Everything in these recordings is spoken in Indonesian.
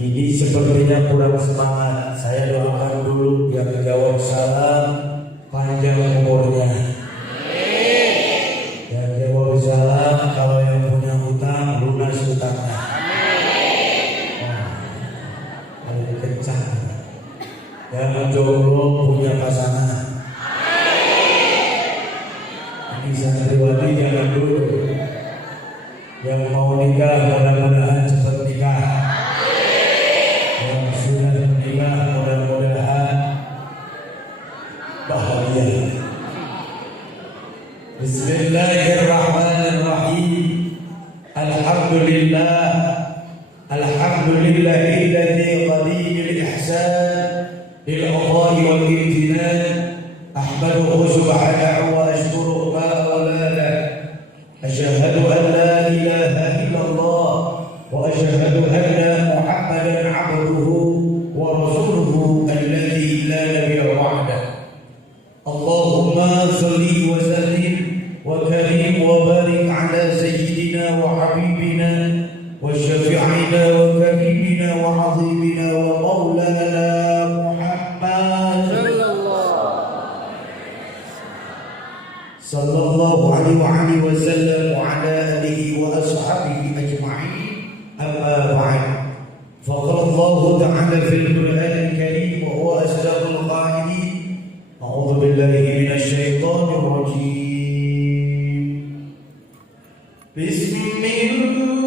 Ini sepertinya kurang semangat. Saya doakan dulu yang jawab salam panjang umurnya. Yang jawab salam kalau yang punya hutang lunas hutangnya. Paling kencang. Yang jomblo punya pasangan. Ini santriwati jangan dulu. Yang mau nikah mudah-mudahan cepat nikah. Yang sudah menikah mudah-mudahan bahagia. Bismillahirrahmanirrahim. Alhamdulillah. Alhamdulillahilladzi qadimil ihsan lil qada'i wal imtinan. Ahmaduhu subhanahu wa ashkuru ma awlana. Asyhadu an la ilaha illallah wa asyhadu anna Muhammadan 'abduhu wa rasuluhu alladzi la nabiyya ba'dah. Allahumma shalli wa sallim wa karim wa barik ala sayyidina wa habibina wa syafi'ina wa karimina wa 'azimina wa maulana Muhammad sallallahu alaihi wa sallam wa ala alihi wa ashabihi ajma'in. Amma ba'd. Faqala Allah ta'ala fil Qur'anil Karim wa huwa asdaqul qa'ilin. A'udzu billahi minasy syaithanir rajim. Bismillahirrahmanirrahim.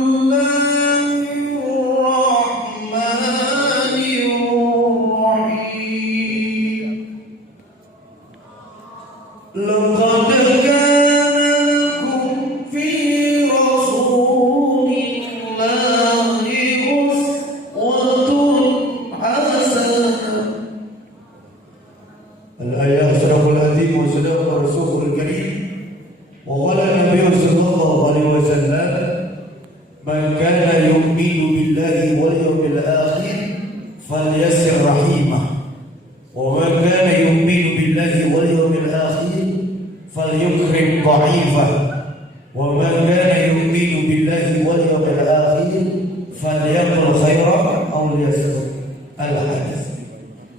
Laqad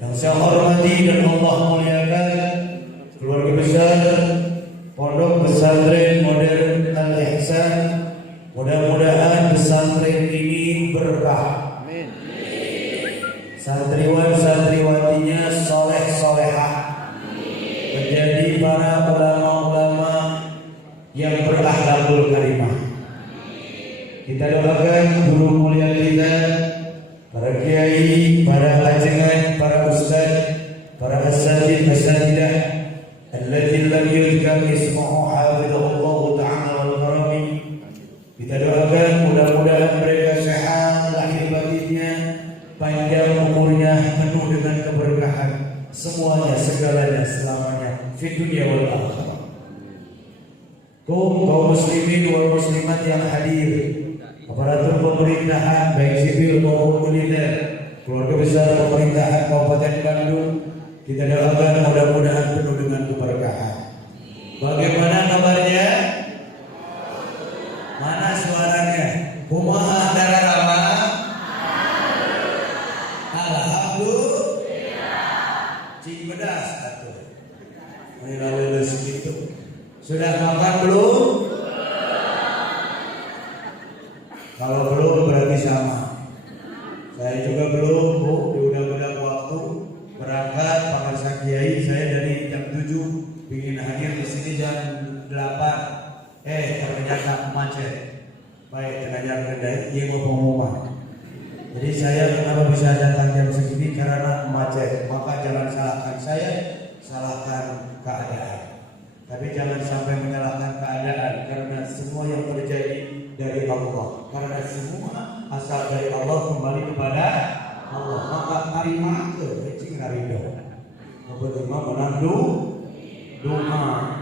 Yang saya hormati dan Allah muliakan keluarga besar Pondok Pesantren Modern Al-Ihsan, mudah-mudahan pesantren ini berkah. Amin. Santriwan-santriwatinya soleh-solehah, menjadi para ulama-ulama yang berakhlakul karimah. Kita doakan guru mulia kita, para kiai, para ajengan, para ustaz, para asatidah allati lam yuzkar ismuhu hafizahullah ta'ala wal karami. Kita doakan mudah-mudahan mereka sehat lahir batinnya, panjang umurnya, penuh dengan keberkahan, semuanya segalanya selamanya fi dunya wal akhirah. Kaum muslimin wal muslimat yang hadir, aparatur pemerintahan baik sipil maupun militer, keluarga besar pemerintahan Kabupaten Bandung, kita doakan mudah-mudahan penuh dengan keberkahan. Bagaimana kabarnya? Mana suaranya? Kumaha dararama? Alhamdulillah. Cing bedas atuh. Ini lalu segitu. Sudah makan belum? Kalau belum berarti sama. Saya juga belum, Bu. Udah waktu berangkat Pak Kiai. Saya dari jam 7 ingin hadir di sini jam 8. Ternyata macet. Baik, ternyata kendali dia mau pengumuman. Jadi saya kenapa bisa datang jam segini karena macet. Maka jangan salahkan saya, salahkan keadaan. Tapi jangan sampai menyalahkan keadaan, karena semua yang terjadi dari Allah. Karena semua asal dari Allah, kembali kepada Allah. Maka terima ke cing ngarido. Kebetulan menandu doa.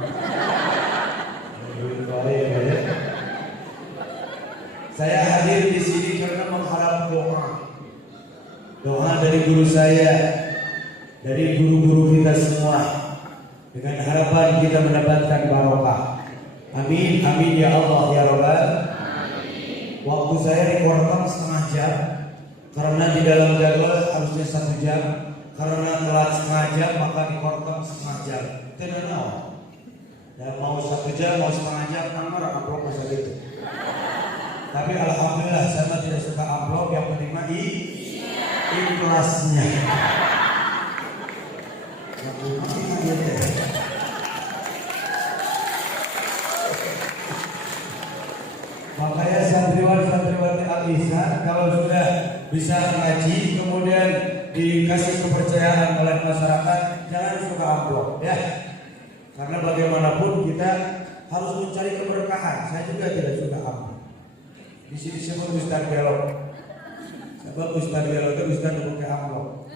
Saya hadir di sini karena mengharap doa. Doa dari guru saya, dari guru-guru kita semua, dengan harapan kita mendapatkan barokah. Amin, amin ya Allah ya Rabbal. Waktu saya dipotong setengah jam karena di di dalam jadwal harusnya 1 jam, karena telat setengah jam maka dipotong setengah jam. Tidak tahu. Ya mau 1 jam, mau setengah jam, nomor amplop masa itu. Tapi alhamdulillah saya tidak suka amplop, yang penting ikhlasnya. Makanya santriwati Al-Ihsan kalau sudah bisa ngaji kemudian dikasih kepercayaan oleh masyarakat, jangan suka amplop ya. Karena bagaimanapun kita harus mencari keberkahan. Saya juga tidak suka amplop. Di sini sebut Ustaz Gelok. Sebab Ustaz Gelok itu Ustaz yang pakai amplop.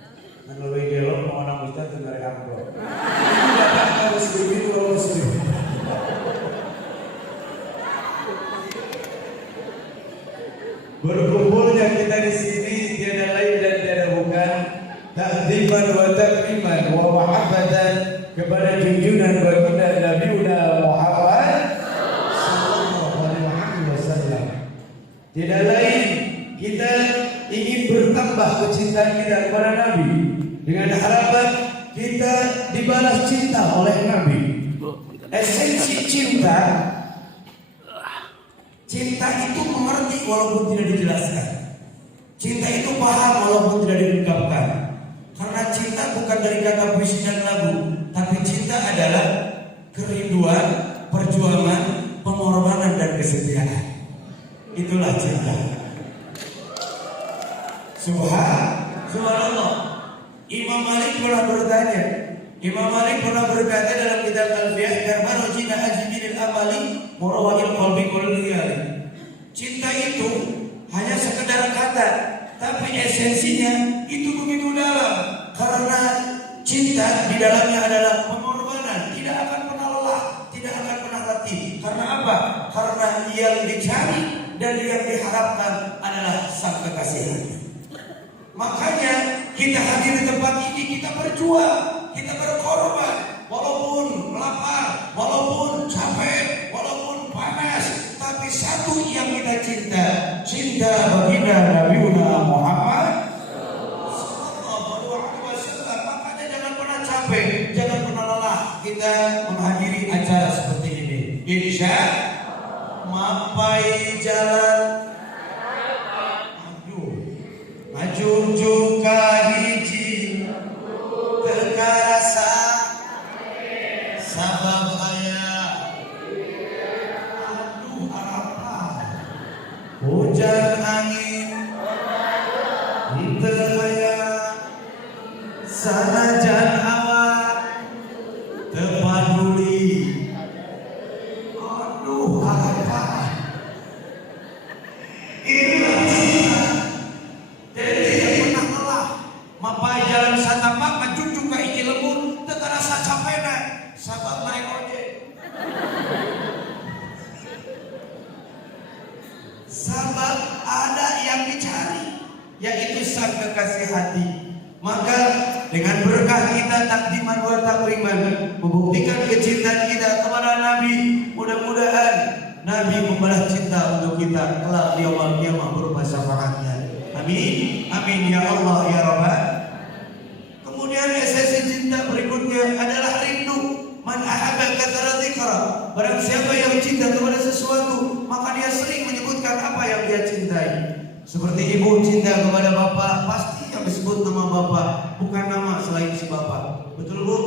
Dan lebih gelok mau anak Ustaz itu dari amplop. Tidak harus begitu harus begitu. Berkumpulnya kita di sini tiada lain dan tiada bukan ta'ziman wa takriman wa mahabbatan kepada junjungan baginda Nabi Muhammad sallallahu alaihi wasallam. Tidak lain kita ingin bertambah kecintaan kita kepada Nabi dengan harapan kita dibalas cinta oleh Nabi. Esensi cinta itu mengerti walaupun tidak dijelaskan. Cinta itu paham walaupun tidak diungkapkan. Karena cinta bukan dari kata puisi dan lagu, tapi cinta adalah kerinduan, perjuangan, pengorbanan dan kesetiaan. Itulah cinta. Subhanallah. Imam Malik pernah berkata dalam kitab Al-Fiqh, "Karma rojina ajibinil amali murawakil qalbi kuliyali." Cinta itu hanya sekedar kata, tapi esensinya itu begitu dalam. Karena cinta di dalamnya adalah pengorbanan, tidak akan pernah lelah, tidak akan pernah letih. Karena apa? Karena yang dicari dan yang diharapkan adalah sang kekasih hati. Makanya kita hadir di tempat ini, kita berjuang, kita berkorban, walaupun lapar, walaupun capek, walaupun panas, tapi satu yang kita cinta baginda Nabi Muhammad sallallahu alaihi wasallam. Makanya jangan pernah capek, jangan pernah lelah kita menghadiri acara seperti ini. Insya mapai jalan Majunjung kahiji terkarasa sabab ayah aduh apa hujan angin henteu aya sanajan awak teu paduli aduh apa mapai jalan satapak majunjung ka hiji lembut teu karasa capena sabab naik ojek. Sabab ada yang dicari, yaitu sang kekasih hati. Maka dengan berkah kita takdiman wa takriman membuktikan kecintaan kita kepada Nabi, mudah-mudahan Nabi membalas cinta untuk kita kelak di yaumul qiyamah berupa syafaatnya. Amin, amin ya Allah ya Rabbal. Kemudian esensi cinta berikutnya adalah rindu. Man ahabba katsara dzikra. Barang siapa yang cinta kepada sesuatu, maka dia sering menyebutkan apa yang dia cintai. Seperti ibu cinta kepada bapak, pasti yang disebut nama bapak, bukan nama selain si bapak. Betul Bu?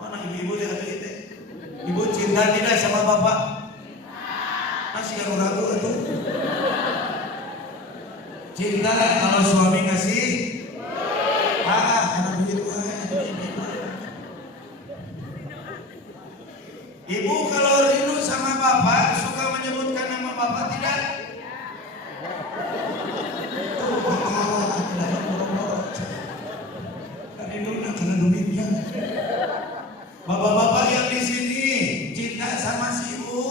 Mana ibu-ibu yang ada itu? Ibu cinta tidak sama bapak? Masih ragu-ragu itu? Cinta kalau suami ngasih karena begitu ibu kalau rindu sama bapak suka menyebutkan nama bapak tidak? Rindu karena duitnya. Bapak-bapak yang di sini cinta sama si ibu?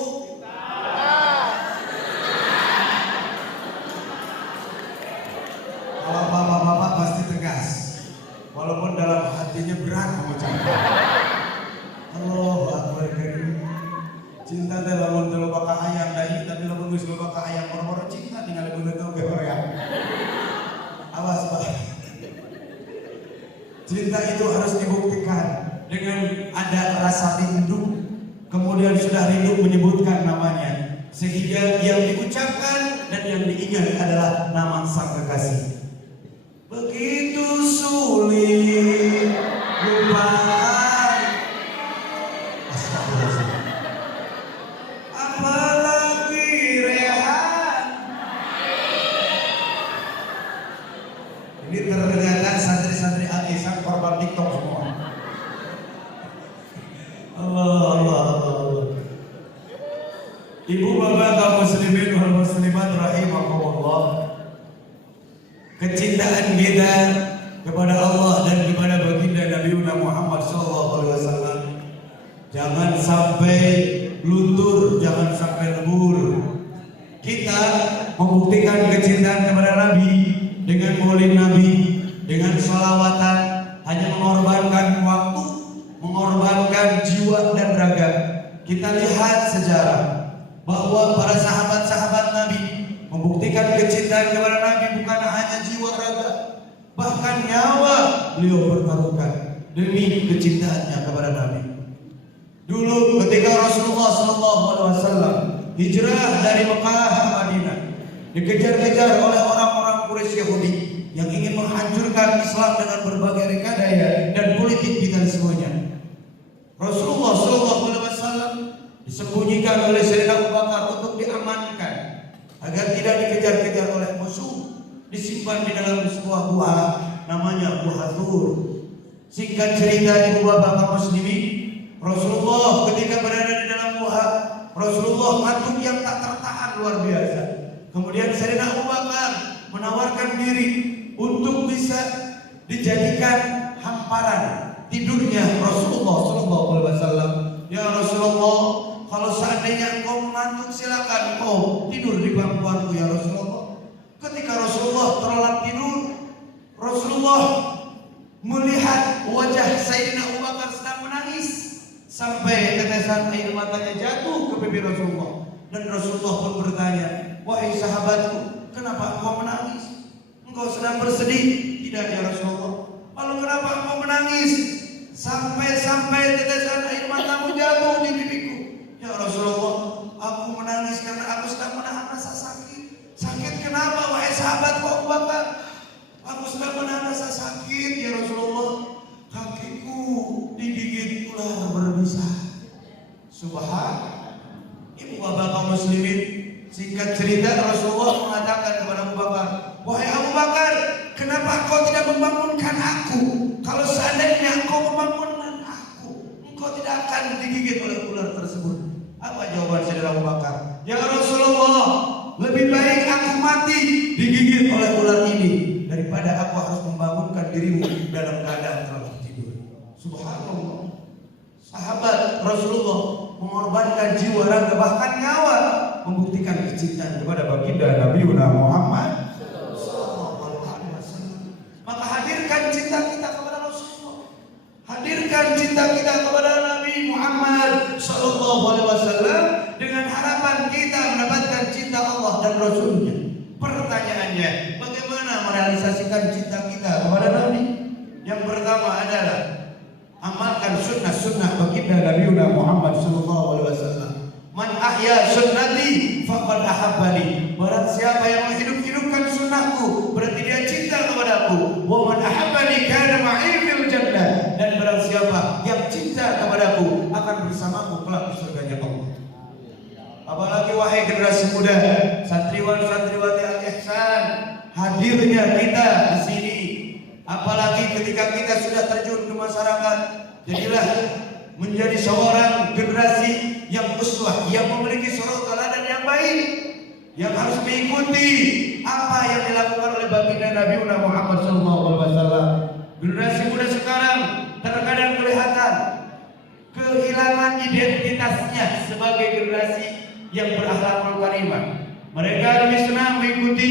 Kalau bapak-bapak pasti tegas, walaupun dalam hatinya berat mengucapkan. Allahu Akbar karim. Cinta teh lamun teu loba ka hayang deui, tapi lamun geus loba ka hayang moro-moro cinta tinggal beuneu teu ge horeang. Awas Cinta itu harus dibuktikan dengan ada rasa rindu. Kemudian sudah rindu menyebutkan namanya, sehingga yang diucapkan dan yang diingat adalah nama sang kekasih. Begitu sulit lupakan, astagfirullahaladzim, apalagi rehat. Ini ternyata santri-santri Al-Ihsan korban TikTok semua. Allah. Ibu bapak kaum muslimin wal muslimat rahimakumullah. Kecintaan kita kepada Allah dan kepada baginda Nabi Muhammad SAW jangan sampai luntur, jangan sampai lebur. Kita membuktikan kecintaan kepada Nabi dengan maulid Nabi, dengan sholawatan, hanya mengorbankan waktu, mengorbankan jiwa dan raga. Kita lihat sejarah bahwa para sahabat-sahabat Nabi membuktikan kecintaan kepada Nabi bukan hanya jiwa raga, bahkan nyawa beliau pertaruhkan demi kecintaannya kepada Nabi. Dulu ketika Rasulullah SAW hijrah dari Mekah ke Madinah, dikejar-kejar oleh orang-orang Quraisy Yahudi yang ingin menghancurkan Islam dengan berbagai rekayasa dan politik vitalismenya. Rasulullah SAW disembunyikan oleh Sayyidina Abu Bakar untuk diamankan agar tidak dikejar-kejar oleh musuh, disimpan di dalam sebuah gua namanya Gua Thur. Singkat cerita ibu bapak kaum muslimin, Rasulullah ketika berada di dalam gua, Rasulullah ngantuk yang tak tertahan luar biasa. Kemudian Sayyidina Abu Bakar menawarkan diri untuk bisa dijadikan hamparan tidurnya Rasulullah SAW. Ya Rasulullah, kalau seandainya engkau mengantuk silakan engkau tidur di bangkuanku ya Rasulullah. Ketika Rasulullah terlelap tidur, Rasulullah melihat wajah Sayyidina Abu Bakar sedang menangis sampai tetesan air matanya jatuh ke pipi Rasulullah. Dan Rasulullah pun bertanya, wahai sahabatku, kenapa engkau menangis? Engkau sedang bersedih? Tidak ya Rasulullah. Lalu kenapa engkau menangis sampai tetesan air matamu jatuh di pipiku? Ya Rasulullah, aku menangis karena aku sedang menahan rasa sakit. Sakit kenapa wahai sahabatku Abu Bakar? Aku sedang menahan rasa sakit ya Rasulullah. Kakiku digigit ular berbisa. Subhanallah. Ibu bapak kaum muslimin, singkat cerita Rasulullah mengatakan kepada Abu Bakar, wahai Abu Bakar, kenapa kau tidak membangunkan aku? Kalau seandainya engkau membangunkan aku, engkau tidak akan digigit oleh ular tersebut. Apa jawaban Sayyidina Abu Bakar? Ya Rasulullah, lebih baik aku mati digigit oleh ular ini daripada aku harus membangunkan dirimu dalam keadaan terlelap tidur. Subhanallah. Sahabat Rasulullah mengorbankan jiwa, raga, bahkan nyawa membuktikan kecintaan kepada baginda Nabi Muhammad SAW. Maka hadirkan cinta kita kepada Rasulullah, hadirkan cinta kita kepada Nabi Muhammad SAW dengan harapan kita mendapatkan cinta Allah dan Rasulnya. Pertanyaannya, bagaimana merealisasikan cinta kita kepada Nabi? Yang pertama adalah amalkan sunnah-sunnah baginda Nabi Muhammad SAW. Man ahya sunnati faqad ahabbani. Barang siapa yang menghidup-hidupkan sunnahku, berarti dia cinta kepadaku. Wa man ahabbani kana ma'i fil jannah. Dan barang siapa yang cinta kepadaku akan bersamaku kelak di surganya Allah. Apalagi wahai generasi muda, santriwan-santriwati Al-Ihsan, hadirnya kita di sini. Apalagi ketika kita sudah terjun ke masyarakat, jadilah menjadi seorang generasi yang uswah, yang memiliki suri teladan yang baik, yang harus mengikuti apa yang dilakukan oleh baginda Nabi Muhammad SAW. Generasi muda sekarang terkadang kelihatan kehilangan identitasnya sebagai generasi yang berakhlakul karimah. Mereka lebih senang mengikuti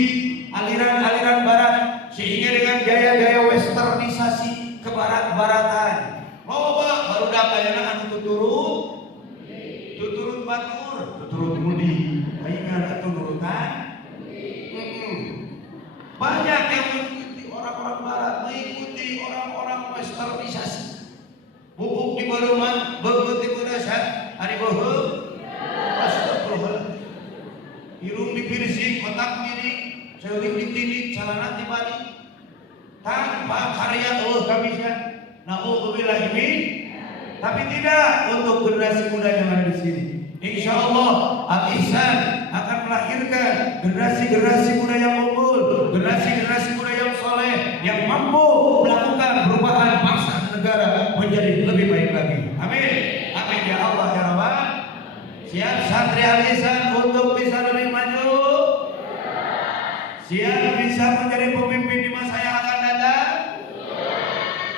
aliran-aliran barat, sehingga dengan gaya-gaya westernisasi kebarat-baratan. Loba baru dapat anu tuturut batur, tuturut mudi, paingan atau nurutan. Banyak yang mengikuti orang-orang barat, mengikuti orang-orang dipirsing otak kiri, seulik ditindih celana dibalik. Tanpa karya kami bisa. Na'udzubillah min. Tapi tidak untuk generasi muda yang ada di sini. Insya Allah Al-Ihsan akan melahirkan generasi-generasi muda yang unggul, generasi-generasi muda yang soleh, yang mampu melakukan perubahan bangsa dan negara menjadi lebih baik lagi. Amin. Amin ya Allah ya Rabbal. Siap santri Al-Ihsan untuk bisa lebih maju? Siap bisa menjadi pemimpin di masa yang akan datang?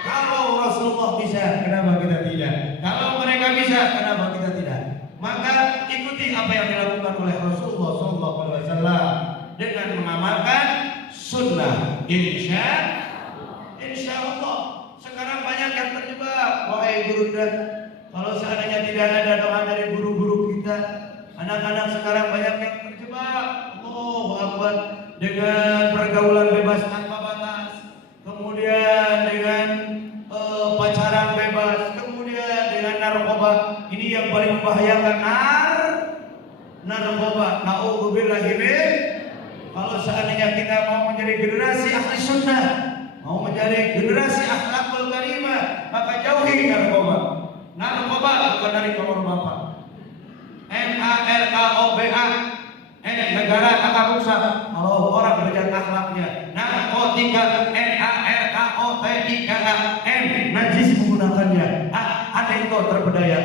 Kalau Rasulullah bisa, kenapa kita tidak? Kalau mereka bisa, kenapa kita tidak? Maka ikuti apa yang dilakukan oleh Rasulullah SAW dengan mengamalkan sunnah. Insya Allah. Sekarang banyak yang terjebak. Wahai guru dan kalau seandainya tidak ada doa dari guru-guru kita, anak-anak sekarang banyak yang terjebak. Allahu Akbar, dengan pergaulan bebas tanpa batas, kemudian dengan pacaran bebas, kemudian dengan narkoba. Ini yang paling membahayakan, narkoba. Na'udzubillahi min. Kalau seandainya kita mau menjadi generasi ahli sunnah, mau menjadi generasi akhlakul karimah, maka jauhi narkoba. Narkoba bukan dari kamar bapak. NARKOBA, negara akan rusak kalau orang berjalan akhlaknya. Narkotika, NARKOTIKA, najis menggunakannya. Ada itu terpedaya.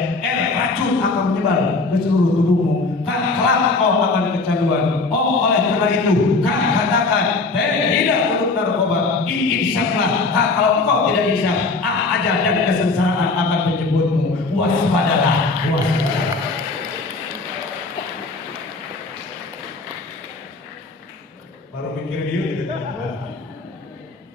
Racun akan menyebar ke seluruh tubuhmu. Kelak kau akan kecanduan. Oleh karena itu, katakan tidak untuk narkoba. Insaflah. Kalau engkau tidak insaf, ajal dan kesengsaraan akan menjemputmu. Waspadalah. Baru mikir dia gitu.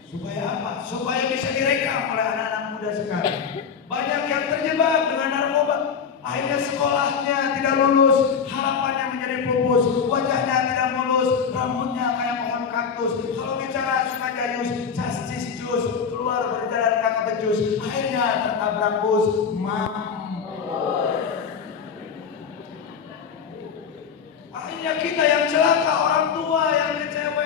Supaya apa? Supaya bisa direkam oleh anak-anak muda sekarang. Banyak yang terjebak dengan narkoba. Akhirnya sekolahnya tidak lulus, harapannya menjadi pupus, wajahnya tidak mulus, rambutnya kayak pohon kaktus. Kalau bicara suka jayus, cis jus, keluar berjalan kakak becus. Akhirnya tertabrak bus, mampus. Akhirnya kita yang celaka, orang tua yang kecewa.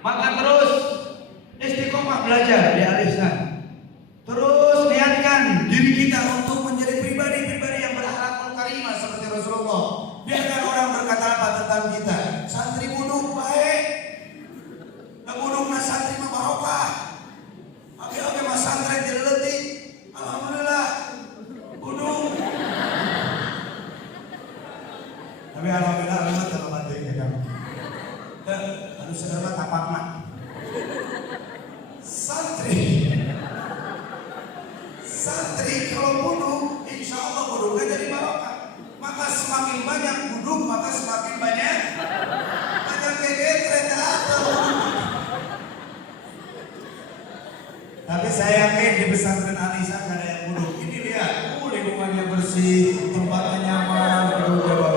Maka terus istiqomah belajar di Al-Ihsan. Terus niatkan diri kita untuk menjadi pribadi-pribadi yang berakhlakul karimah seperti Rasulullah. Biarkan orang berkata apa tentang kita. Santri buduk baik, buduk mas santri mah barokah. Oke mas santri dileleti, alhamdulillah buduk. Tapi alhamdulillah alamat dalam hati kita. Anu saudara tapak mak. Santri kalau buduk, insya Allah buduknya jadi barokah. Maka semakin banyak buduk, maka semakin banyak keget kereta atau. Tapi saya yakin di pesantren Al-Ihsan ada yang buduk. Ini lihat, lingkungannya bersih, tempatnya nyaman, alhamdulillah.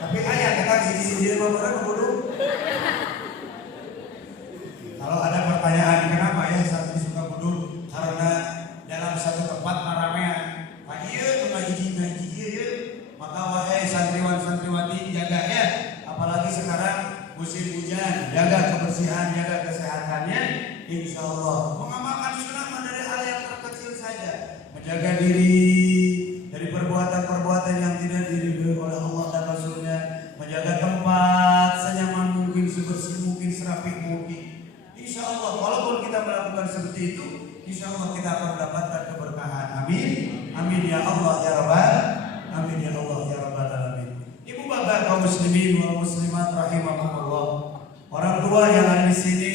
Tapi ayah kata sini beberapa buduk. Kalau ada pertanyaan kenapa ya santri suka buduk, karena dalam satu tempat ramean. Pak iya ngaji ya. Maka wahai santriwan santriwati jaga ya. Apalagi sekarang musim hujan, jaga kebersihan, jaga kesehatannya. Insya Allah mengamalkan sunnah dari hal yang terkecil saja. Menjaga diri dari perbuatan-perbuatan yang tidak diridhoi oleh Allah dan Rasulnya. Menjaga tempat senyaman mungkin, sebersih mungkin, serapih mungkin. Insya Allah, walaupun kita melakukan seperti itu, insya Allah kita akan mendapatkan keberkahan. Amin. Amin ya Allah ya Rabbal. Amin ya Allah ya Rabbal alamin. Ibu bapak kaum muslimin wal muslimat rahimakumullah. Orang tua yang ada di sini,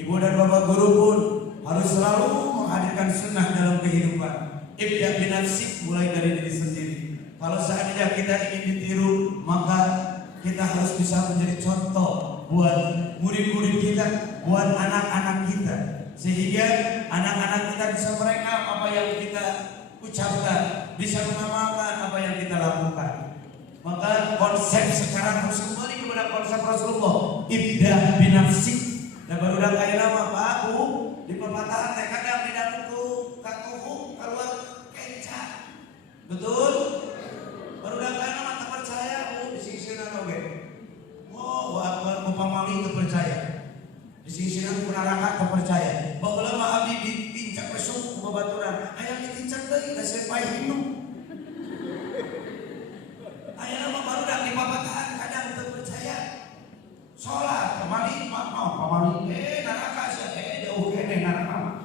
ibu dan bapak guru pun harus selalu menghadirkan sunnah dalam kehidupan. Ibda binafsik, mulai dari diri sendiri. Kalau seandainya kita ingin ditiru, maka kita harus bisa menjadi contoh buat murid-murid kita, buat anak-anak kita, sehingga anak-anak kita bisa merekam apa yang kita ucapkan, bisa mengamalkan apa yang kita lakukan. Maka konsep sekarang harus kembali kepada konsep Rasulullah, ibda binafsik. Dan baru dah kaya nama Pak Bu di perpatahan kadang tidak dukung. katuhu keluar kenca. Betul? Barudak kana mah teu percaya disingsiran oge. Oh, wa pamali teu percaya. Disingsiran ku neraka teu percaya. Baheula mah abdi ditincak besok ku babaturan. Aya ditincak deui ka sepai hinu. Aya mah barudak di babatahan kadang teu percaya. Salat pamali mau pamali neraka sia jauh kene neraka mah.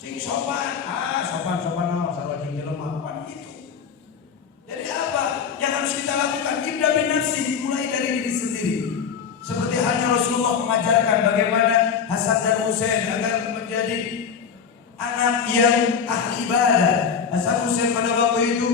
Cing sopan, sopan naon sarua cing jelema pan itu. Jadi apa yang harus kita lakukan? Ibda bin nafsi, mulai dari diri sendiri. Seperti halnya Rasulullah mengajarkan bagaimana Hasan dan Husain agar menjadi anak yang ahli ibadah. Hasan Husain pada waktu itu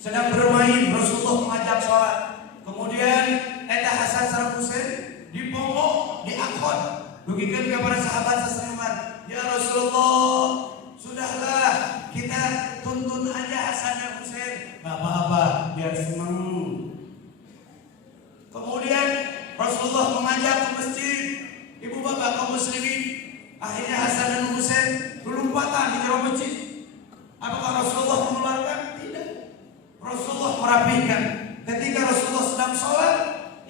sedang bermain, Rasulullah mengajak sholat. Kemudian eta Hasan sareng Husain dibongkok, diangkut, dugikeun kepada sahabat seseuman. Ya Rasulullah, sudahlah kita tuntun aja Hasan dan Husain. Gak apa-apa, biar senang. Kemudian Rasulullah mengajak ke masjid, ibu bapak kaum muslimin. Akhirnya Hasan dan Husain berlompatan di dalam masjid. Apakah Rasulullah mengeluarkan? Tidak. Rasulullah merapikan. Ketika Rasulullah sedang sholat,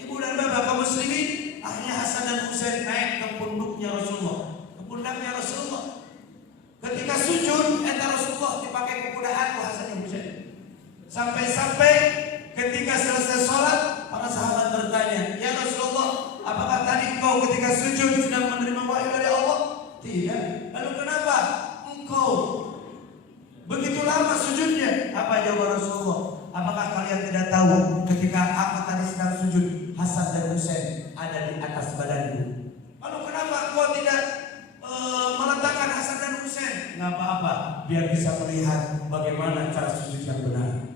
ibu dan bapak kaum muslimin, akhirnya Hasan dan Husain naik ke punduknya Rasulullah, ke pundaknya Rasulullah. Ketika sujud, eta Rasulullah dipakai kemudahan Hasan dan Husain. Sampai-sampai ketika selesai sholat, para sahabat bertanya, ya Rasulullah, apakah tadi engkau ketika sujud sedang menerima wahyu dari Allah? Tidak. Lalu kenapa engkau begitu lama sujudnya? Apa jawaban Rasulullah? Apakah kalian tidak tahu ketika aku tadi sedang sujud, Hasan dan Husain ada di atas badanku? Lalu kenapa engkau tidak meletakkan Hasan dan Husain? Nggak apa-apa, biar bisa melihat bagaimana cara sujud yang benar.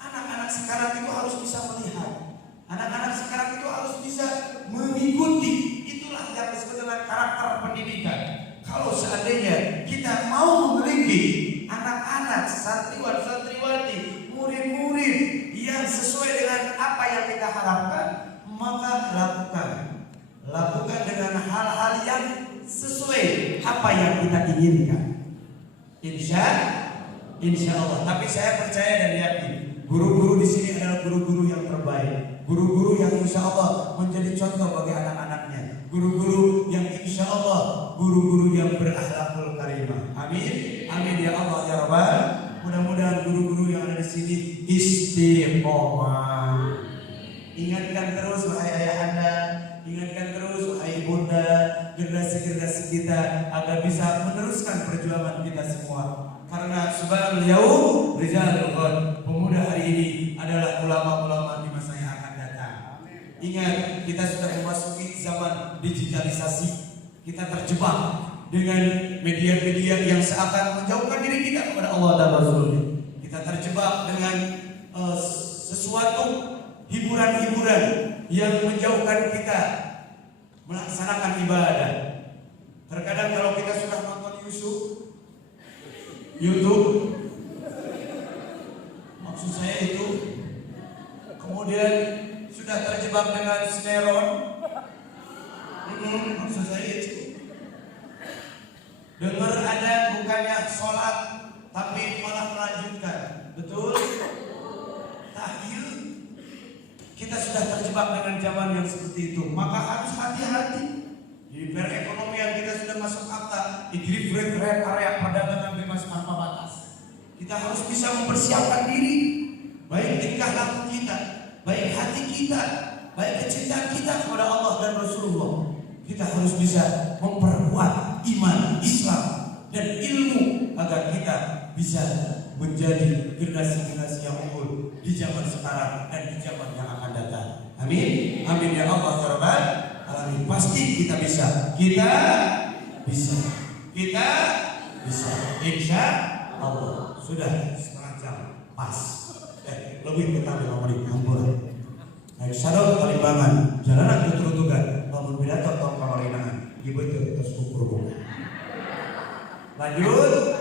Anak-anak sekarang itu harus bisa melihat. Anak-anak sekarang itu harus bisa mengikuti. Itulah yang disebut dengan karakter pendidikan. Kalau seandainya kita mau memiliki anak-anak, santriwan-santriwati, murid-murid yang sesuai dengan apa yang kita harapkan, maka lakukan dengan hal-hal yang sesuai apa yang kita inginkan. Insya Allah. Tapi saya percaya dan yakin guru-guru di sini adalah guru-guru yang terbaik, guru-guru yang insya Allah menjadi contoh bagi anak-anaknya, guru-guru yang insya Allah guru-guru yang berakhlakul karimah. Amin, amin ya Allah ya Rabbal. Mudah-mudahan guru-guru yang ada di sini istiqomah. Ingatkan terus wahai ayahanda, ingatkan terus wahai bunda, generasi-generasi kita agar bisa meneruskan perjuangan kita semua. Karena subhanal yaum rijalul ghad, pemuda hari ini adalah ulama-ulama di masa yang akan datang. Ingat, kita sudah memasuki zaman digitalisasi. Kita terjebak dengan media-media yang seakan menjauhkan diri kita kepada Allah dan Rasul-Nya. Kita terjebak dengan sesuatu hiburan-hiburan yang menjauhkan kita melaksanakan ibadah. Terkadang kalau kita sudah nonton YouTube, maksud saya itu, kemudian sudah terjebak dengan sinetron, maksud saya itu, dengar ada bukannya sholat tapi malah melanjutkan, betul? Tahyul. Kita sudah terjebak dengan zaman yang seperti itu, maka harus hati-hati. Di perekonomian kita sudah masuk akta, di free trade area perdagangan bebas tanpa batas. Kita harus bisa mempersiapkan diri, baik tingkah laku kita, baik hati kita, baik kecintaan kita kepada Allah dan Rasulullah. Kita harus bisa memperkuat iman, Islam, dan ilmu agar kita bisa menjadi generasi-generasi yang unggul di zaman sekarang dan di zaman yang akan datang. Amin, amin ya Allah ya Rabbal alamin. Pasti kita bisa, kita bisa, insya Allah. Sudah setengah jam pas, lebih kita menit hampir. Naik sadar kalimbangan, jalanan keturutugan, bangun pidato tong kamarinaan, ibu itu terus ukur. Lanjut.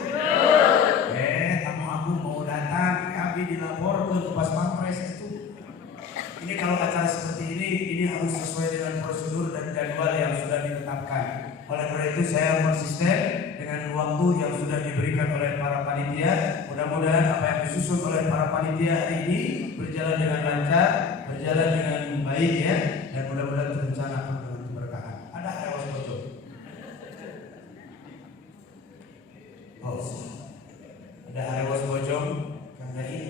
Tamu aku mau datang, abdi dilaporkan ke pas pampres itu. Ini kalau acara seperti ini harus sesuai dengan prosedur dan jadwal yang sudah ditetapkan. Oleh karena itu saya konsisten dengan waktu yang sudah diberikan oleh para panitia. Mudah-mudahan apa yang disusun oleh para panitia hari ini berjalan dengan lancar, berjalan dengan baik ya, dan mudah-mudahan terencana dengan keberkahan. Ada hewas bocor. Oh, ada hewas bocor karena ini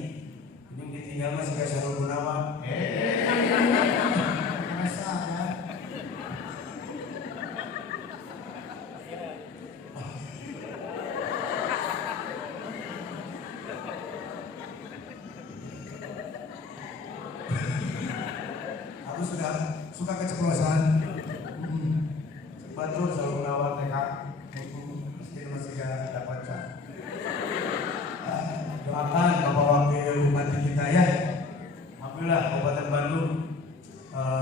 ditinggal masih kayak Sarul Gunawan. Masa ya? Aku sudah suka keceplosan. Betul Sarul Gunawan TK. Masih gak dapat cak. Doakan Bapak Wakil Bupati kita ya. Alhamdulillah Kabupaten Bandung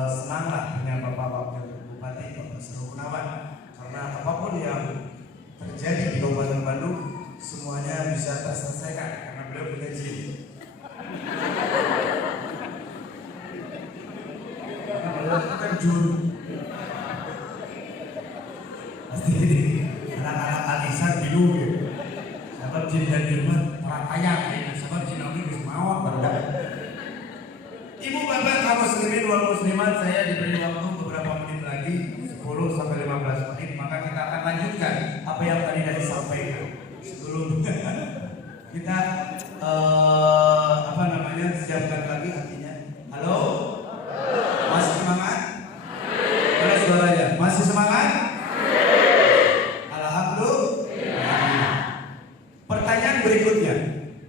senanglah dengan Bapak Wakil Bupati Bapak Sarul Gunawan, karena apapun yang terjadi di Kabupaten Bandung semuanya bisa terselesaikan karena beliau punya jin. Karena beliau kan jun. Pasti anak-anak alisan bingung ya. Sebab jin dan Jerman perantayang ya. Sebab jin ini bisa mawar pada. Ibu bapak kaum muslimin wal muslimat, saya diberi waktu beberapa menit lagi, 10 sampai 15 menit, maka kita akan lanjutkan apa yang tadi sudah disampaikan. Sebelum kita siapkan lagi hatinya. Halo? Masih semangat? Mana suaranya? Masih semangat? Alhamdulillah. Pertanyaan berikutnya.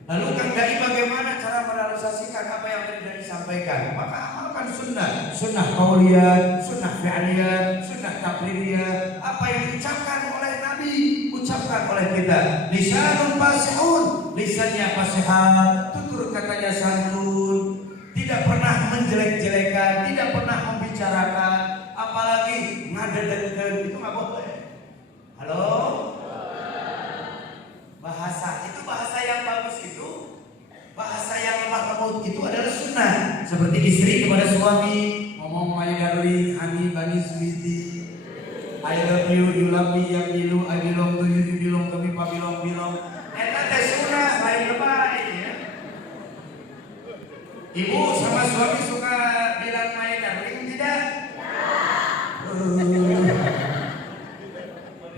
Lalu Kang Dai bagaimana cara merealisasikan apa yang tadi disampaikan? Maka amalkan sunnah, sunnah qauliyah, sunnah fi'liyah, sunnah taqririyah. Apa yang diucapkan oleh Nabi, ucapkan oleh kita. Lisanun fasihun, lisannya fasihat, tutur katanya santun, tidak pernah menjelek-jelekan, tidak pernah membicarakan, apalagi ngadedeken, itu nggak boleh. Halo? Bahasa itu, bahasa yang bagus itu, bahasa yang lemah lembut itu adalah sunnah. Seperti istri kepada suami ngomong my darling, honey, bunny, sweetie, I love you, you love me, yang bilu, I belong to you, you belong to me, pa belong. Eta teh sunnah, lain lebay ya. Ibu sama suami suka bilang my darling tidak?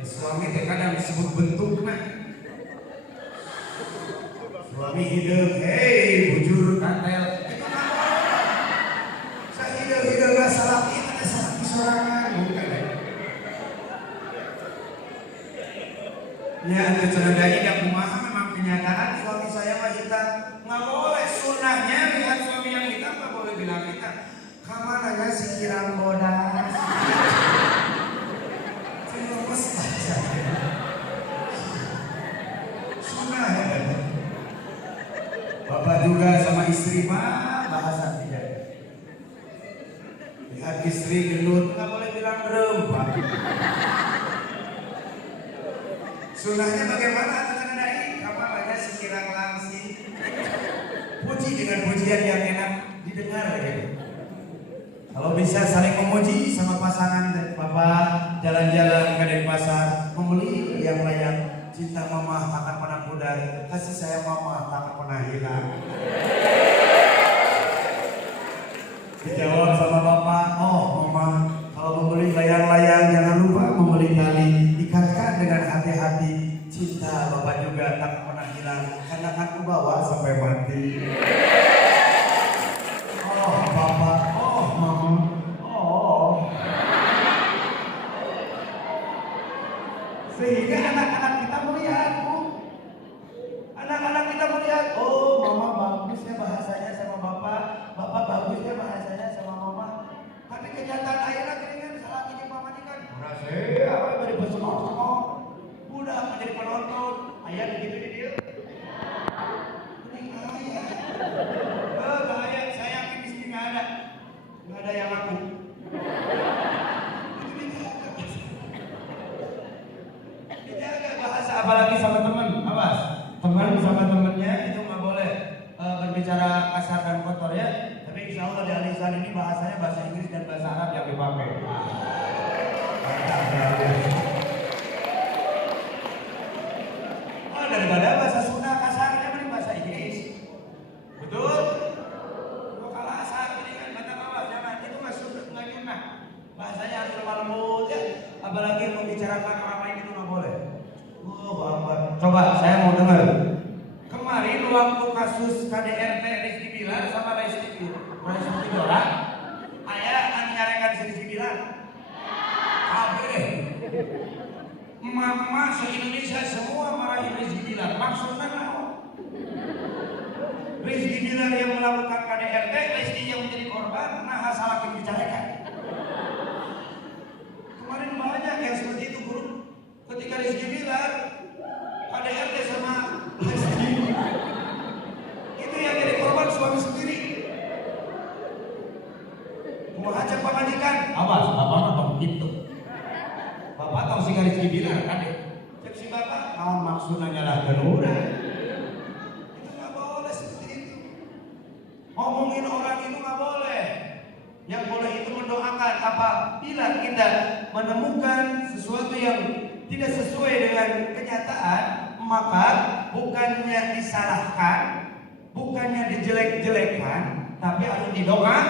Suami teh kadang disebut bentuk mah. Suami hidup, hei bujur kantel. Saya hidup gak salah, itu ada salah sorangan, bukan ya? Ya, anda cenadai dan kumaha memang kenyataan suami saya mah hitam. Nggak boleh, sunnahnya lihat suami yang hitam nggak boleh bilang hitam. Kamananya si kirang bodas. Cemas aja. Sunnah ya. Bapak juga sama istri mah bahasa tidak. Lihat istri gendut nggak boleh bilang berempat. Sunnahnya bagaimana? Terkenai kamarnya sekirang langsing. Puji dengan pujian yang enak didengar gitu. Kalau bisa saling memuji sama pasangan dan bapak jalan-jalan ke Denpasar, membeli yang layak. Cinta mama akan pernah pudar, kasih sayang mama akan pernah hilang. Dijawab sama bapak, oh mama, kalau membeli layang-layang jangan lupa membeli tali, ikatkan dengan hati-hati. Cinta bapak juga tak pernah hilang, karena akan kubawa sampai mati. Oh bapak, oh mama, oh. Sehingga anak-anak kita melihat, anak-anak kita melihat, oh mama bagus ya bahasanya sama bapak, bapak bagus ya bahasanya sama mama. Tapi kenyataan akhirnya keringan salah ini mama ini kan. Merasa apa yang berpesenok-senok, udah menjadi penonton, ayah begitu di dia. Ini ayah, ayah saya yakin di sini nggak ada yang aku. Dijaga bahasa apalagi sama teman, awas. Teman sama temennya itu nggak boleh berbicara kasar dan kotor ya. Tapi insya Allah di alisan ini bahasanya bahasa Inggris dan bahasa Arab yang dipakai. Coba saya mau dengar. Kemarin waktu kasus KDRT Rizky Bilar sama Rizky Bilar, ayah nyarekan si Rizky Bilar. Abe, mama se-Indonesia semua marahin Rizky Bilar. Maksudnya apa? Rizky Bilar yang melakukan KDRT, Rizky yang menjadi korban, nah salah yang dibicarakan. Kemarin banyak yang seperti itu guru. Ketika Rizky Bilar KDRT sama Rizky, itu yang jadi korban suami sendiri. Mau ajak pemajikan, awas bapak mah begitu. Bapak tahu si Rizky Bilar kan? Cek si bapak, naon maksudnya nyalahkan orang. Itu nggak boleh seperti itu. Ngomongin orang itu nggak boleh. Yang boleh itu mendoakan. Apabila kita menemukan sesuatu yang tidak sesuai dengan kenyataan, maka bukannya disalahkan, bukannya dijelek-jelekkan, tapi harus didoakan.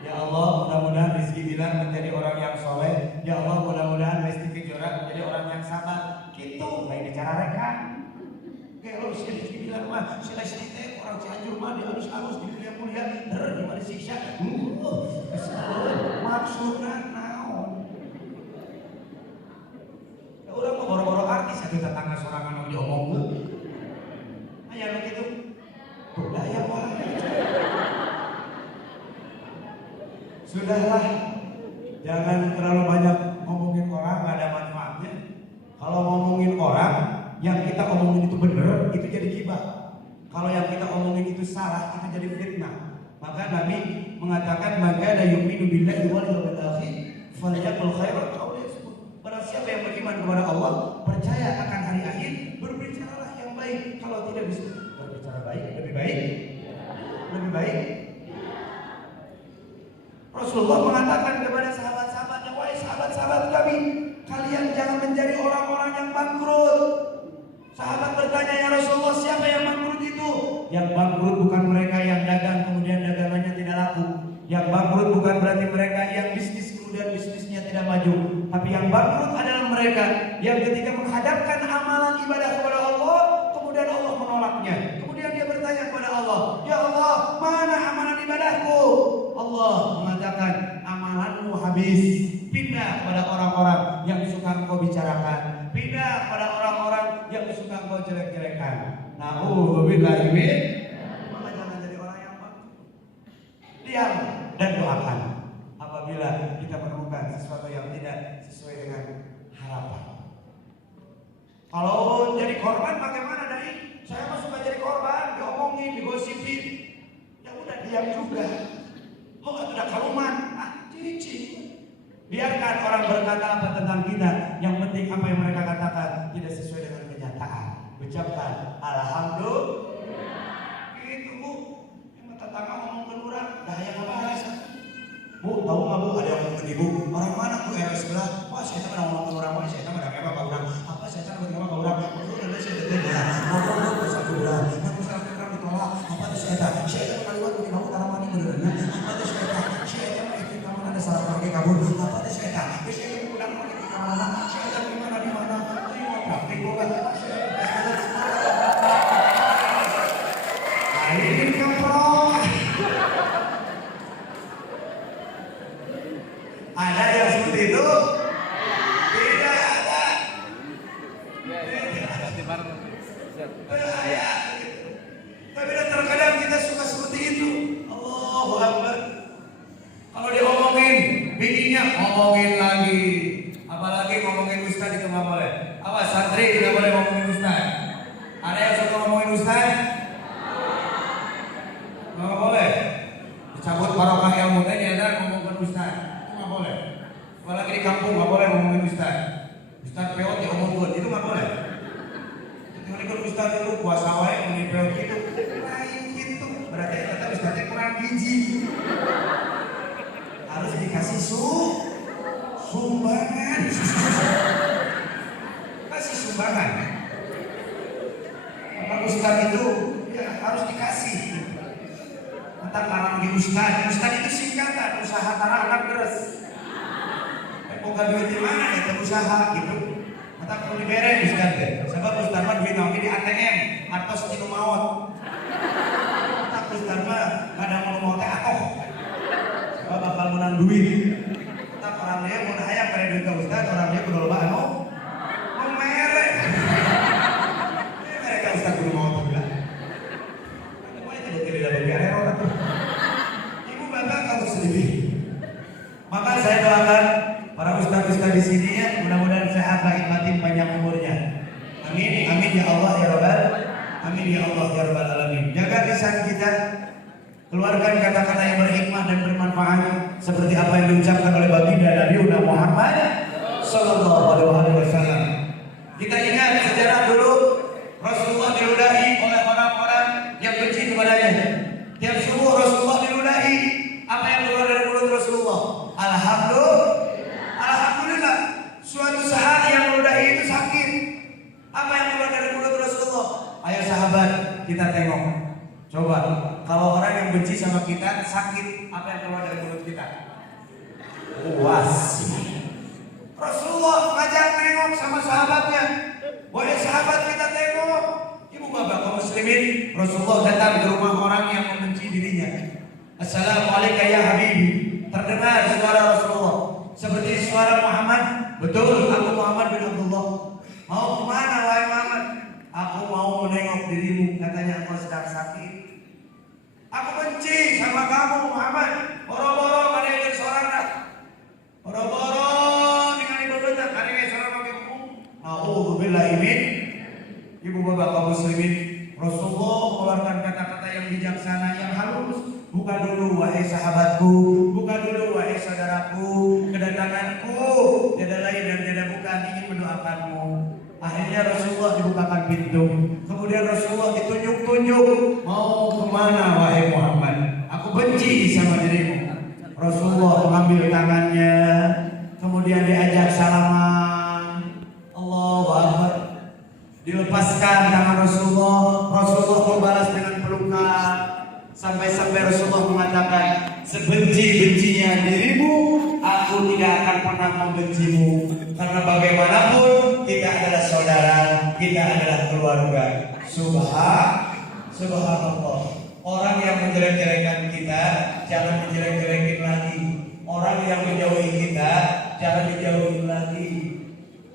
Ya Allah, mudah-mudahan Rizky Bilar menjadi orang yang soleh. Ya Allah, mudah-mudahan Lesti Kejora menjadi orang yang sabar. Gitu, baik bicara mereka. Kalau si Rizky Bilar mah, si Lesti teh orang Cianjur mah dia halus-halus di dunia mulia, gimana siksa? Maksudnya naon? Ya orang mah boro-boro artis satu tetangga sorangan yang diomongkeun. Aya nu kitu. Budaya wae. Sudahlah, jangan terlalu banyak ngomongin orang, gak ada manfaatnya. Kalau ngomongin orang, yang kita omongin itu benar, itu jadi gibah. Kalau yang kita omongin itu salah, itu jadi fitnah. Maka Nabi mengatakan, maka la yu'minu billahi wal yawmil akhir, falyaqul khairan aw liyasmut. Barang siapa yang beriman kepada Allah, percaya akan hari akhir, berbicaralah yang baik. Kalau tidak bisa berbicara baik, lebih baik. Rasulullah mengatakan kepada sahabat-sahabatnya, wahai sahabat-sahabat kami, kalian jangan menjadi orang-orang yang bangkrut. Sahabat bertanya, ya Rasulullah, siapa yang bangkrut itu? Yang bangkrut bukan mereka yang dagang kemudian dagangannya tidak laku. Yang bangkrut bukan berarti mereka yang bisnis kemudian bisnisnya tidak maju. Tapi yang bangkrut adalah mereka yang ketika menghadapkan amalan ibadah kepada Allah, kemudian Allah menolaknya. Kemudian dia bertanya kepada Allah, ya Allah, mana amalan ibadahku? Allah mengatakan, amalanmu habis. Pindah kepada orang-orang yang suka engkau bicarakan. Pindah kepada orang-orang yang suka engkau jelek-jelekan. Na'udzubillahi min. Maka jangan jadi orang yang bangkrut. Diam dan doakan. Apabila kita menemukan sesuatu yang tidak sesuai dengan harapan. Kalau jadi korban bagaimana dari? Saya mah suka jadi korban, diomongin, digosipin. Ya udah diam juga. Lo gak udah kaluman, cici. Biarkan orang berkata apa tentang kita. Yang penting apa yang mereka katakan tidak sesuai dengan kenyataan. Ucapkan alhamdulillah. Gitu bu. Yang tetangga ngomong ke orang, dah yang ngebahas. Bu, tahu nggak bu? Ada yang ngomong ke ibu. Orang mana bu? RW sebelah. Wah, saya tak pernah ngomong ke orang. Wah, saya tak pernah ngomong ke orang. Apa saya tak pernah ngomong ke orang? Itu udah saya tak pernah. Ngomong ke satu orang. Yang besar orang ditolak. Apa itu saya tak? Saya tak kalimat mungkin kamu tanaman ini benernya. Apa itu saya tak? Saya tak itu kamu ada salah pakai kabur. Apa itu saya tak? Saya tak udah pakai di kamar. Saya tak di mana. Terima praktik bukan. Ini kampung. Ada yang seperti itu? Tidak ada. Tapi terkadang kita suka seperti itu. Allahu Akbar. Kalau dia ngomongin, bininya ngomongin lagi. Apalagi ngomongin ustaz itu nggak boleh. Awas santri nggak boleh ngomongin ustaz. Ada yang suka ngomongin ustaz? Nggak boleh. Dicabut barokah ilmu tadi ada ngomongin ustaz. Nggak boleh. Apalagi di kampung nggak boleh ngomongin ustaz. Ustaz peot ya omongin itu nggak boleh. Kalau ustaz itu puasa wae ngomongin peot gitu, lain gitu. Berarti kata ustaznya kurang gizi. Harus dikasih sumbangan. Kasih sumbangan. Maka ustaz itu ya harus dikasih. Tentang orang di ustaz. Ustaz itu singkatan usaha tanah anak beres. Bukan duit di mana ya usaha gitu. Maka perlu diberek ustaz deh. Sebab ustaz gitu, ini ATM atau setino maut. Tak Ustaz mah kadang mau teh atoh. Coba bakal menang duit. Tak orang dia mau hayang pada duit Ustaz, orang dia kudu loba anu merek. Mereka Ustaz kudu mau bilang. Mau itu betul tidak begitu orang. Ibu bapak kamu sendiri. Maka saya doakan para ustaz-ustaz di sini ya, mudah-mudahan sehat lahir batin panjang umurnya. Amin, amin ya Allah ya Rabbal, amin ya Allah ya Rabbal alamin. Jaga lisan kita, keluarkan kata-kata yang berhikmah dan bermanfaat seperti apa yang diucapkan oleh baginda Nabi Muhammad sallallahu alaihi wasallam. Kita ingat sejarah dulu Rasulullah diludahi oleh orang-orang yang benci kepadanya. Tiap subuh Rasulullah diludahi. Apa yang keluar dari mulut Rasulullah? Alhamdulillah. Suatu saat yang meludahi itu sakit. Apa yang keluar dari mulut Rasulullah? Ayo sahabat, kita tengok. Coba, kalau orang yang benci sama kita sakit, apa yang keluar dari mulut kita? Puas. Rasulullah ngajak nengok sama sahabatnya. Wahai sahabat, kita tengok. Ibu bapak kaum muslimin, Rasulullah datang ke rumah orang yang membenci dirinya. Assalamualaikum ya Habibi. Terdengar suara Rasulullah seperti suara Muhammad. Betul, aku Muhammad bin Abdullah. Mau kemana wahai Muhammad? Aku mau menengok dirimu, katanya engkau sedang sakit. Aku benci sama kamu Muhammad. Boro-boro kada ingin seorang dah. Boro-boro dengan ibu betul kada ingin seorang bagimu. Nauzubillahi min. Ibu bapak kaum muslimin, Rasulullah mengeluarkan kata-kata yang bijaksana, yang halus. Buka dulu wahai sahabatku, buka dulu wahai saudaraku, kedatanganku tiada lain dan tiada bukan ingin mendoakanmu. Akhirnya Rasulullah dibukakan pintu. Kemudian Rasulullah ditunjuk-tunjuk, mau kemana wahai Muhammad? Aku benci sama dirimu. Rasulullah mengambil tangannya, kemudian diajak salaman. Allahu Akbar. Dilepaskan tangan Rasulullah. Rasulullah membalas dengan pelukan. Sampai-sampai Rasulullah mengatakan, sebenci-bencinya dirimu, aku tidak akan pernah membencimu. Karena bagaimanapun kita adalah saudara, kita adalah keluarga. Subhanallah. Orang yang menjelek-jelekan kita, jangan dijelek-jelekin lagi. Orang yang menjauhi kita, jangan dijauhi lagi.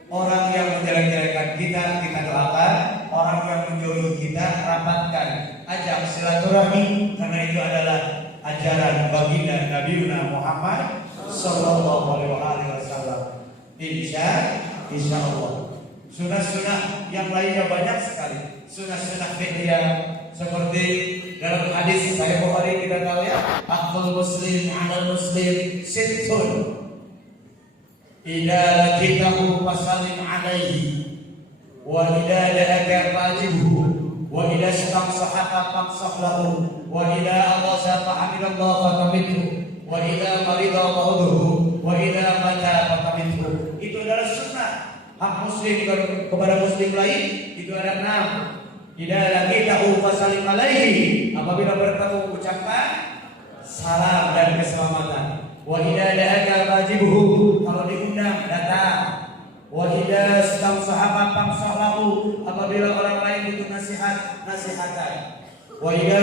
Orang yang menjelek-jelekan kita, kita doakan. Orang yang menjauhi kita, rapatkan. Ajak silaturahmi, karena itu adalah ajaran baginda Nabi Muhammad sallallahu alaihi wasallam. Insya Allah. Sunnah-sunnah yang lainnya banyak sekali. Sunnah-sunnah fiqhiyah seperti dalam hadis Sahih Bukhari kita tahu ya, haqqul muslim 'alal muslim sittun. Idza lakitahu fasallim 'alaihi wa idza da'aka fajibhu wa idza istansahaka fansah lahu wa idza aghasa fa'amilallah fatamidhu wa idza marida fa'udhu wa idza mata fatamidhu. Itu adalah sunnah hak muslim kepada muslim lain. Itu ada 6. Idza lakitahu fasallim alaihi, apabila bertemu ucapkan salam dan keselamatan. Wa idza da'aka fajibhu, kalau diundang datang. Wa idza istansahaka fansah lahu, apabila orang lain butuh nasihat, nasihatan. Wa idza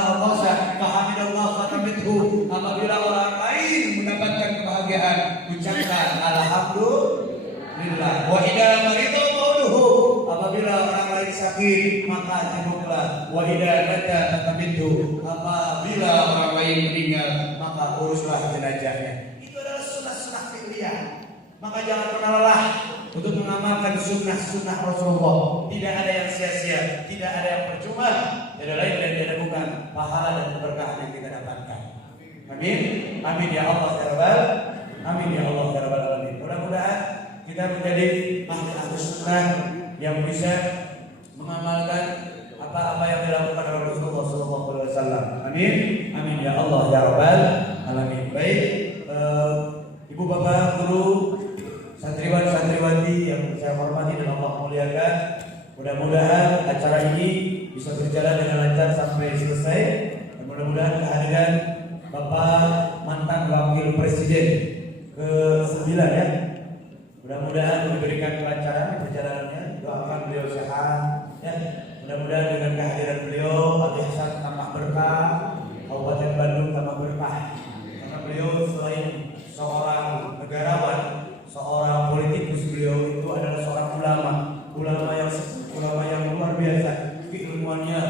aghasa fahamidallah fatamidhu, apabila orang lain mendapatkan kebahagiaan, ucapkan alhamdulillah. Wa idza marida fa'udhu, apabila orang lain sakit, maka jenguklah. Wa idza mata fatamidhu, apabila orang lain meninggal, maka uruslah jenazahnya. Itu adalah sunnah-sunnah fiqhiyah. Maka jangan pernah lelah untuk mengamalkan sunnah-sunnah Rasulullah. Tidak ada yang sia-sia, tidak ada yang percuma. Tidak lain dan tidak bukan pahala dan keberkahan yang kita dapatkan. Amin, amin ya Allah ya Rabbal, amin ya Allah ya Rabbal alamin. Mudah-mudahan kita menjadi ahli sunnah yang bisa mengamalkan apa-apa yang dilakukan oleh Rasulullah SAW. Amin, amin ya Allah ya Rabbal alamin. Baik, ibu bapak guru, santriwan-santriwati yang saya hormati dan Allah muliakan, mudah-mudahan acara ini bisa berjalan dengan lancar sampai selesai. Dan mudah-mudahan kehadiran Bapak mantan Wakil Presiden ke-9 ya, mudah-mudahan diberikan kelancaran perjalanannya. Doakan beliau sehat, ulama yang luar biasa, keilmuannya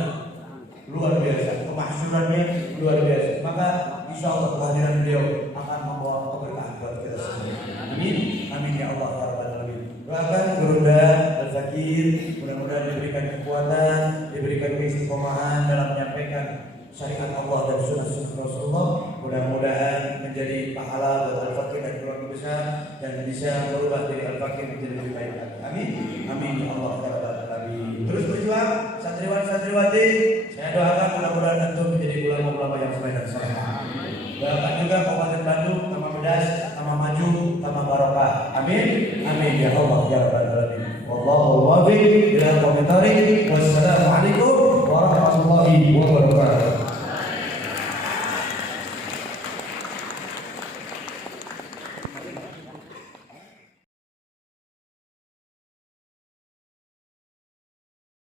luar biasa, kemahsyurannya luar biasa. Maka insya Allah kehadiran beliau akan membawa keberkahan buat kita semua. Amin, amin ya Allah ya Rabbal alamin. Doakan Gurunda Al-Zakir, mudah-mudahan diberikan kekuatan, diberikan keistiqomahan dalam menyampaikan syariat Allah dan sunnah-sunnah Rasulullah. Mudah-mudahan menjadi pahala buat Al-Fakir dan keluarga besar dan bisa merubah diri Al-Fakir menjadi lebih baik lagi. Amin, amin ya Allah ya Rabbal alamin. Terus berjuang santriwan-santriwati. Saya doakan mudah-mudahan antum menjadi ulama-ulama yang soleh dan saleh. Doakan juga Kabupaten Bandung tambah pedas, tambah maju, tambah barokah. Amin, amin ya Allah ya Rabbal alamin.